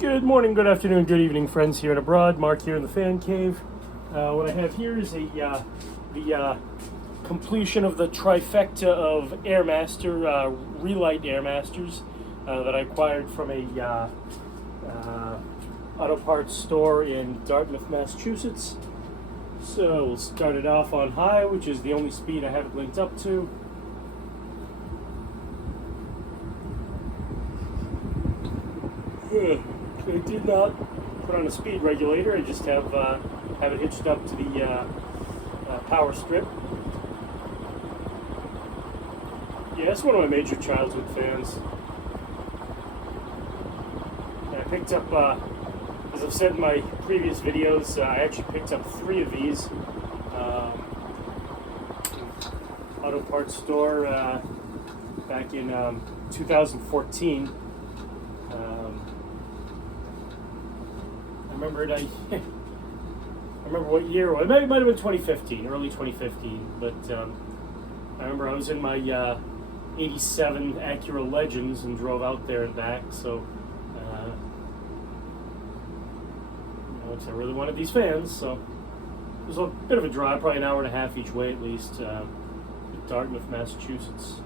Good morning, good afternoon, good evening, friends here and abroad. Mark here in the fan cave. What I have here is the completion of the trifecta of Airmaster, Relite Airmasters that I acquired from a auto parts store in Dartmouth, Massachusetts. So we'll start it off on high, which is the only speed I have it linked up to. I did not put on a speed regulator. I just have it hitched up to the power strip. Yeah, it's one of my major childhood fans. I picked up, as I've said in my previous videos, I actually picked up 3 of these. Auto parts store back in 2014. I remember it. I remember what year it was. It might have been 2015, early 2015. But I remember I was in my '87 Acura Legends and drove out there and back. So I really wanted these fans. So it was a bit of a drive, probably an hour and a half each way at least. Dartmouth, Massachusetts.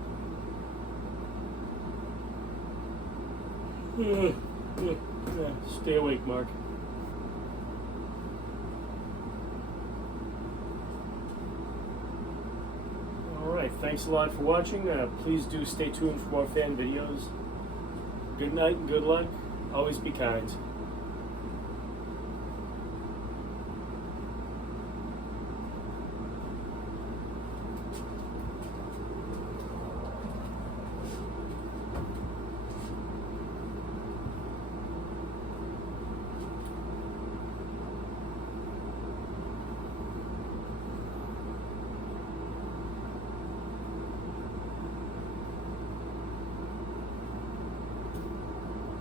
Stay awake, Mark. Alright, thanks a lot for watching. Please do stay tuned for more fan videos. Good night and good luck. Always be kind.